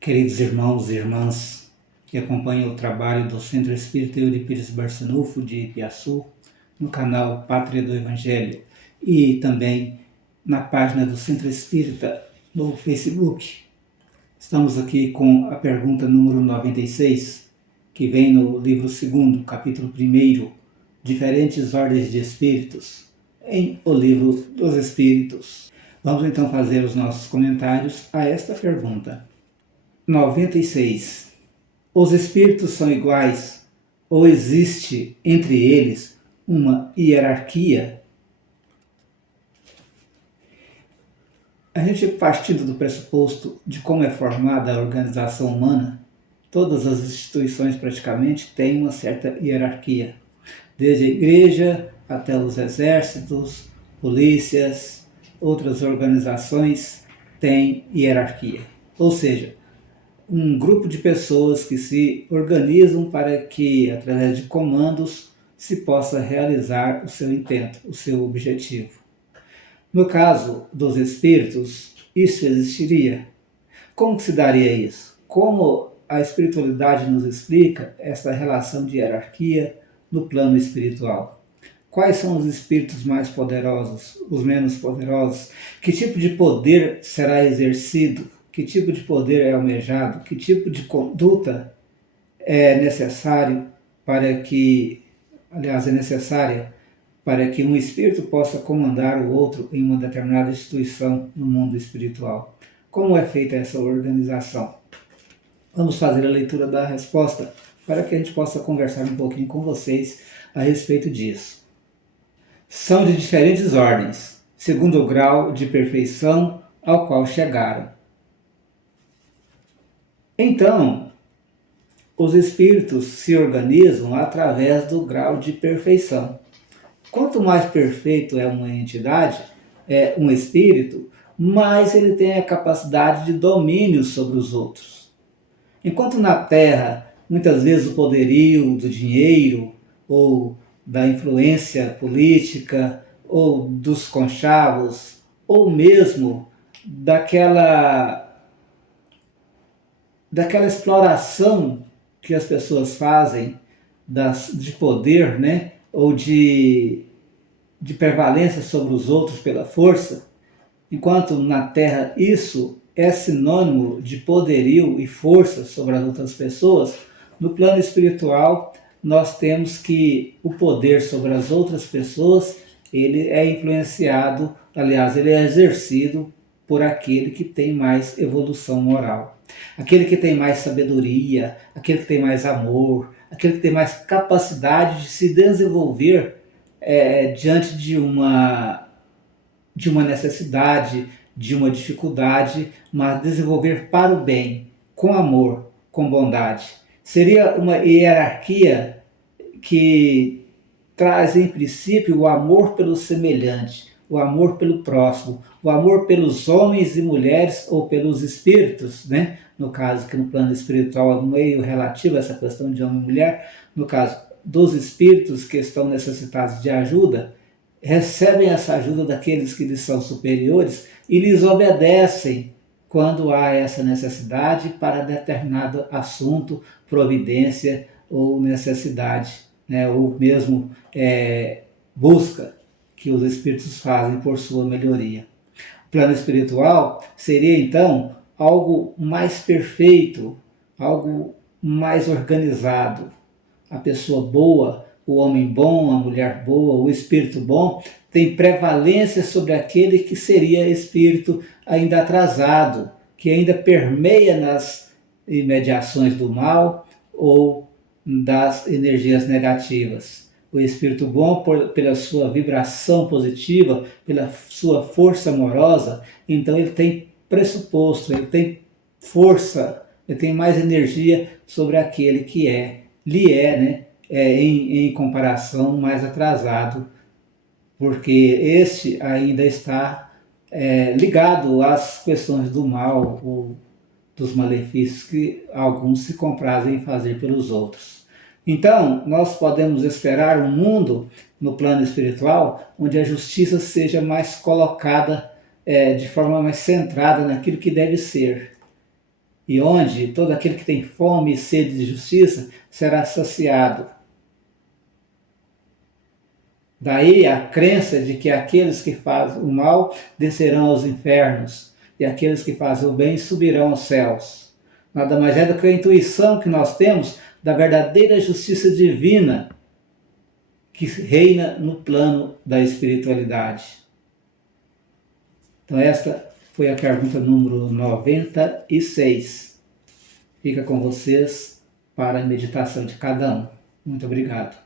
Queridos irmãos e irmãs que acompanham o trabalho do Centro Espírita Eurípides Barçanufo de Ipiaçu, no canal Pátria do Evangelho e também na página do Centro Espírita no Facebook. Estamos aqui com a pergunta número 96, que vem no livro 2º, capítulo 1º, Diferentes Ordens de Espíritos, em O Livro dos Espíritos. Vamos então fazer os nossos comentários a esta pergunta. 96. Os espíritos são iguais ou existe entre eles uma hierarquia? A gente, partindo do pressuposto de como é formada a organização humana, todas as instituições praticamente têm uma certa hierarquia, desde a igreja até os exércitos, polícias, outras organizações têm hierarquia. Ou seja, um grupo de pessoas que se organizam para que, através de comandos, se possa realizar o seu intento, o seu objetivo. No caso dos espíritos, isso existiria. Como se daria isso? Como a espiritualidade nos explica essa relação de hierarquia no plano espiritual? Quais são os espíritos mais poderosos, os menos poderosos? Que tipo de poder será exercido? Que tipo de poder é almejado? Que tipo de conduta é necessário para que, aliás, é necessária para que um espírito possa comandar o outro em uma determinada instituição no mundo espiritual? Como é feita essa organização? Vamos fazer a leitura da resposta para que a gente possa conversar um pouquinho com vocês a respeito disso. São de diferentes ordens, segundo o grau de perfeição ao qual chegaram. Então, os espíritos se organizam através do grau de perfeição. Quanto mais perfeito é uma entidade, um espírito, mais ele tem a capacidade de domínio sobre os outros. Enquanto na Terra, muitas vezes o poderio do dinheiro, ou da influência política, ou dos conchavos, ou mesmo daquela exploração que as pessoas fazem de poder, né? Ou de prevalência sobre os outros pela força, enquanto na Terra isso é sinônimo de poderio e força sobre as outras pessoas, no plano espiritual nós temos que o poder sobre as outras pessoas, ele é influenciado, aliás, ele é exercido por aquele que tem mais evolução moral. Aquele que tem mais sabedoria, aquele que tem mais amor, aquele que tem mais capacidade de se desenvolver diante de uma necessidade, de uma dificuldade, mas desenvolver para o bem, com amor, com bondade. Seria uma hierarquia que traz em princípio o amor pelo semelhante, o amor pelo próximo, o amor pelos homens e mulheres ou pelos espíritos, né? No caso que no plano espiritual é meio relativo a essa questão de homem e mulher, no caso dos espíritos que estão necessitados de ajuda, recebem essa ajuda daqueles que lhes são superiores e lhes obedecem quando há essa necessidade para determinado assunto, providência ou necessidade, né? Ou mesmo busca que os espíritos fazem por sua melhoria. O plano espiritual seria então algo mais perfeito, algo mais organizado. A pessoa boa, o homem bom, a mulher boa, o espírito bom, tem prevalência sobre aquele que seria espírito ainda atrasado, que ainda permeia nas imediações do mal ou das energias negativas. O espírito bom, pela sua vibração positiva, pela sua força amorosa, então ele tem pressuposto, ele tem força, ele tem mais energia sobre aquele que né? Em comparação mais atrasado, porque este ainda está ligado às questões do mal ou dos malefícios que alguns se comprazem em fazer pelos outros. Então, nós podemos esperar um mundo no plano espiritual onde a justiça seja mais colocada de forma mais centrada naquilo que deve ser. E onde todo aquele que tem fome e sede de justiça será saciado. Daí a crença de que aqueles que fazem o mal descerão aos infernos e aqueles que fazem o bem subirão aos céus. Nada mais é do que a intuição que nós temos da verdadeira justiça divina que reina no plano da espiritualidade. Então esta foi a pergunta número 96. Fica com vocês para a meditação de cada um. Muito obrigado.